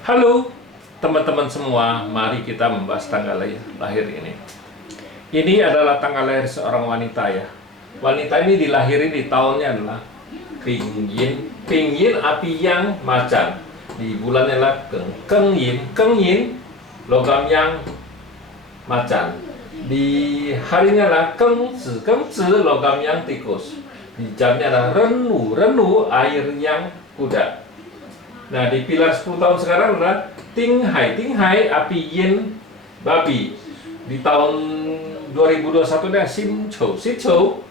Halo teman-teman semua, mari kita membahas tanggal lahir ini. Ini adalah tanggal lahir seorang wanita ya. Wanita ini dilahiri di tahunnya adalah Ping Yin api yang macan. Di bulannya adalah Keng Yin logam yang macan. Di harinya adalah Keng Zi logam yang tikus. Di jamnya adalah Renu air yang kuda. Nah, di pilar 10 tahun sekarang adalah Ting Hai api yin babi. Di tahun 2021 ada Sim Chou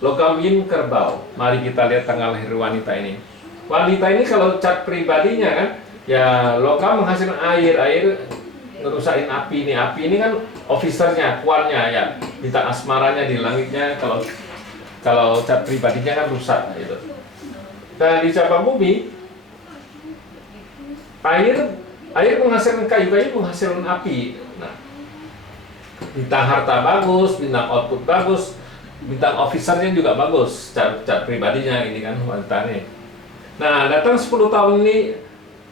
logam yin kerbau. Mari kita lihat tanggal lahir wanita ini. Wanita ini kalau cat pribadinya kan, ya logam menghasilkan air ngerusakin api ini. Api ini kan officernya, kuannya ya. Bintang asmaranya di langitnya, kalau cat pribadinya kan rusak gitu. Dan di cabang bumi air menghasilkan kayu menghasilkan api. Nah, bintang harta bagus, bintang output bagus, bintang officernya juga bagus, cat pribadinya ini kan wanita nih. Nah, datang 10 tahun ini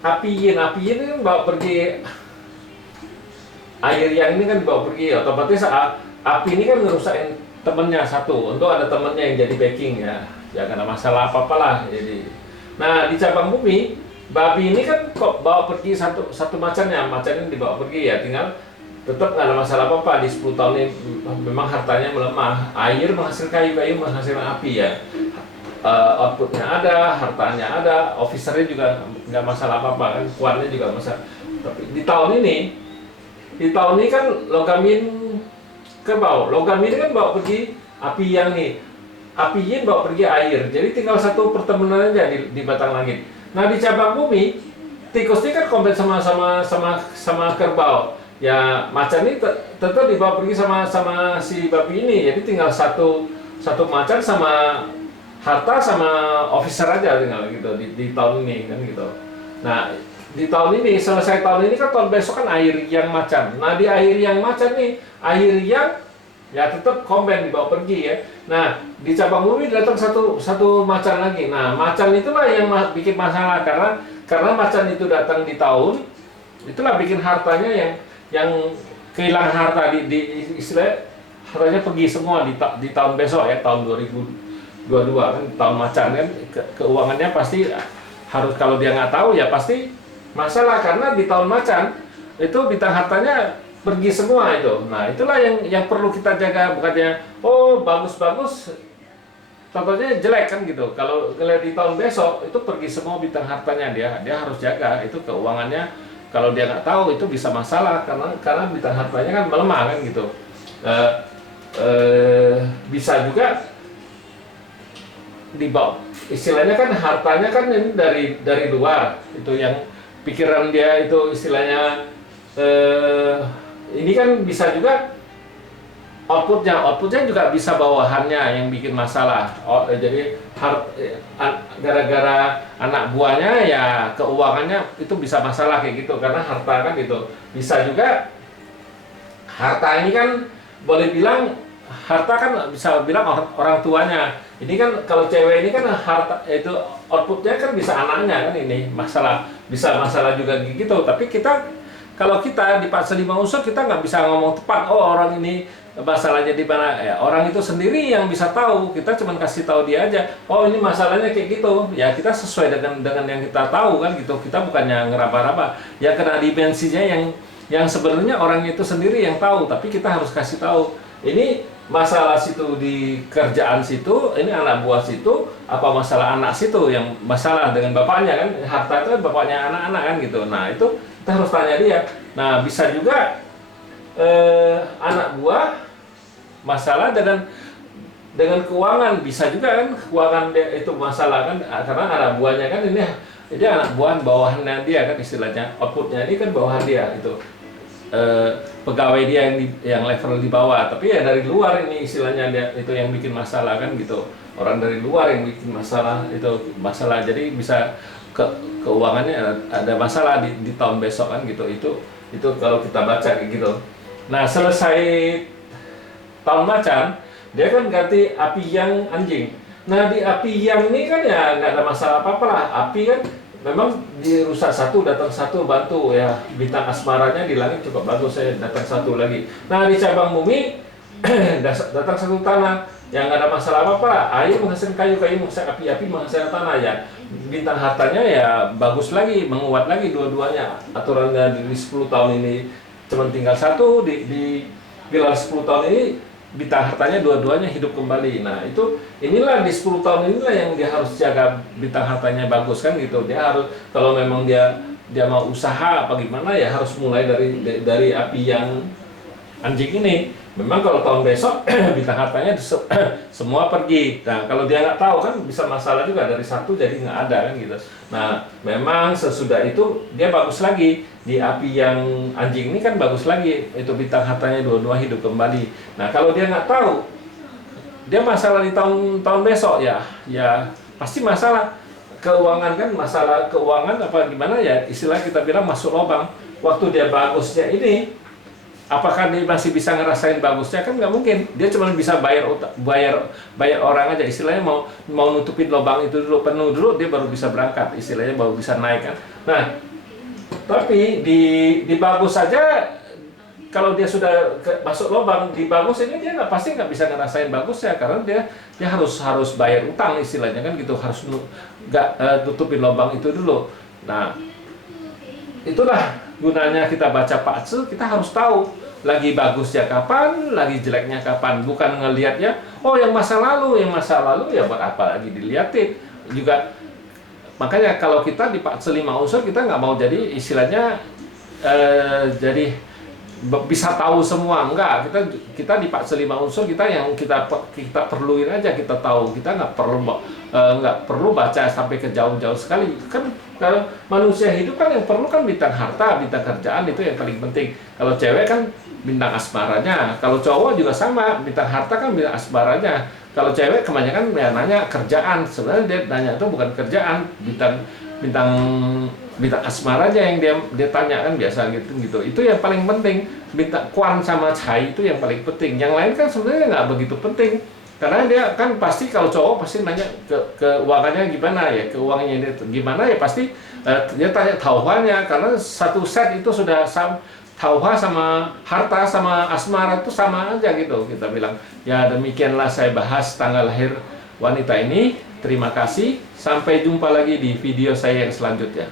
api yin ini kan bawa pergi air yang ini kan dibawa pergi, otomatis api ini kan ngerusakin temennya satu. Untuk ada temennya yang jadi backing ya, jangan ada masalah apa-apalah. Jadi, nah di cabang bumi babi ini kan kok bawa pergi satu macannya ini dibawa pergi ya, tinggal tetap nggak ada masalah apa-apa. Di 10 tahun ini memang hartanya melemah, air menghasilkan kayu menghasilkan api ya. Outputnya ada, hartanya ada, officernya juga nggak masalah apa-apa kan, kuannya juga masalah. Tapi di tahun ini kan logamin kerbau, logam ini kan bawa pergi api yang nih, api yin bawa pergi air, jadi tinggal satu pertemuan aja di batang langit. Nah di cabang bumi tikus ini kan kompet sama kerbau ya, macan ini tetap dibawa pergi sama si babi ini, jadi tinggal satu macan sama harta sama officer aja tinggal gitu di tahun ini kan gitu. Nah di tahun ini, selesai tahun ini kan tahun besok kan air yang macan. Nah di air yang macan nih, air yang ya tetap komben dibawa pergi ya. Nah di cabang bumi datang satu macan lagi. Nah macan itulah yang bikin masalah, karena macan itu datang di tahun itulah bikin hartanya yang kehilangan harta di istilah hartanya pergi semua di tahun besok ya, tahun 2022 kan tahun macan kan, keuangannya pasti harus, kalau dia nggak tahu ya pasti masalah, karena di tahun macan itu bintang hartanya pergi semua itu. Nah itulah yang perlu kita jaga, bukannya oh bagus contohnya jelek kan gitu. Kalau ngeliat di tahun besok itu pergi semua bintang hartanya, dia harus jaga itu keuangannya. Kalau dia nggak tahu itu bisa masalah, karena bintang hartanya kan melemah kan gitu. Bisa juga dibawa, istilahnya kan hartanya kan ini dari luar, itu yang pikiran dia itu istilahnya, ini kan bisa juga outputnya juga bisa bawahannya yang bikin masalah. Jadi gara-gara anak buahnya ya keuangannya itu bisa masalah kayak gitu, karena harta kan gitu. Bisa juga harta ini kan boleh bilang, harta kan bisa bilang orang tuanya. Ini kan kalau cewek ini kan harta itu outputnya kan bisa anaknya kan, ini masalah, bisa masalah juga gitu. Tapi kalau kita di fase 5 unsur kita nggak bisa ngomong tepat, oh orang ini masalahnya di mana ya, orang itu sendiri yang bisa tahu. Kita cuma kasih tahu dia aja, oh ini masalahnya kayak gitu ya, kita sesuai dengan yang kita tahu kan gitu. Kita bukannya ngeraba-raba ya, karena dimensinya yang sebenarnya orang itu sendiri yang tahu, tapi kita harus kasih tahu ini masalah situ di kerjaan situ, ini anak buah situ, apa masalah anak situ yang masalah dengan bapaknya kan, harta itu kan bapaknya anak-anak kan gitu. Nah itu kita harus tanya dia. Nah bisa juga anak buah masalah dengan keuangan, bisa juga kan keuangan dia itu masalah kan, karena anak buahnya kan ini anak buah bawahannya dia kan, istilahnya outputnya ini kan bawahan dia itu. Pegawai dia yang level di bawah, tapi ya dari luar ini istilahnya dia itu yang bikin masalah kan gitu. Orang dari luar yang bikin masalah itu masalah, jadi bisa keuangannya ada masalah di tahun besok kan gitu. Itu kalau kita baca kayak gitu. Nah selesai tahun macan dia kan ganti api yang anjing. Nah di api yang ini kan ya nggak ada masalah apa-apa lah, api kan memang dirusak satu, datang satu, bantu ya. Bintang asmaranya di langit cukup bagus, saya datang satu lagi. Nah di cabang bumi datang satu tanah yang nggak ada masalah apa-apa. Air menghasilkan kayu, kayu menghasilkan api, api menghasilkan tanah ya. Bintang hartanya ya bagus lagi, menguat lagi dua-duanya. Aturannya di 10 tahun ini cuma tinggal satu, di pilar 10 tahun ini bintang hartanya dua-duanya hidup kembali. Nah itu inilah di 10 tahun inilah yang dia harus jaga bintang hartanya bagus kan gitu. Dia harus, kalau memang dia mau usaha apa gimana ya harus mulai dari api yang anjing ini. Memang kalau tahun besok bintang hartanya semua pergi. Nah kalau dia nggak tahu kan bisa masalah juga, dari satu jadi nggak ada kan gitu. Nah memang sesudah itu dia bagus lagi. Di api yang anjing ini kan bagus lagi, itu bintang hartanya dua-dua hidup kembali. Nah kalau dia nggak tahu, dia masalah di tahun besok ya pasti masalah keuangan kan, masalah keuangan apa gimana ya, istilah kita bilang masuk lubang. Waktu dia bagusnya ini, apakah dia masih bisa ngerasain bagusnya? Kan nggak mungkin. Dia cuma bisa bayar orang aja, istilahnya mau nutupin lubang itu dulu, penuh dulu dia baru bisa berangkat, istilahnya baru bisa naik kan. Nah tapi di bagus saja, kalau dia sudah masuk lubang di bagus ini dia pasti nggak bisa ngerasain bagus ya, karena dia harus bayar utang istilahnya kan gitu, harus tutupin lubang itu dulu. Nah itulah gunanya kita baca Patse, kita harus tahu lagi bagusnya kapan, lagi jeleknya kapan, bukan ngelihatnya oh yang masa lalu ya buat apa lagi dilihatin juga. Makanya kalau kita di Patse 5 unsur, kita nggak mau jadi istilahnya jadi bisa tahu semua, enggak. Kita di Patse 5 unsur, kita yang kita perluin aja kita tahu. Kita nggak perlu baca sampai ke jauh-jauh sekali. Kan kalau manusia hidup kan yang perlu kan bintang harta, bintang kerjaan, itu yang paling penting. Kalau cewek kan bintang asmaranya, kalau cowok juga sama, bintang harta kan bintang asmaranya. Kalau cewek kebanyakan ya nanya kerjaan, sebenarnya dia nanya itu bukan kerjaan, bintang asmaranya yang dia tanya kan biasa gitu. Itu yang paling penting. Bintang Kwan sama Cai itu yang paling penting. Yang lain kan sebenarnya nggak begitu penting, karena dia kan pasti kalau cowok pasti nanya keuangannya gimana ya, keuangannya dia gimana ya, pasti dia tanya tauhannya, karena satu set itu sudah tauha sama harta sama asmara itu sama aja gitu, kita bilang. Ya demikianlah saya bahas tanggal lahir wanita ini. Terima kasih, sampai jumpa lagi di video saya yang selanjutnya.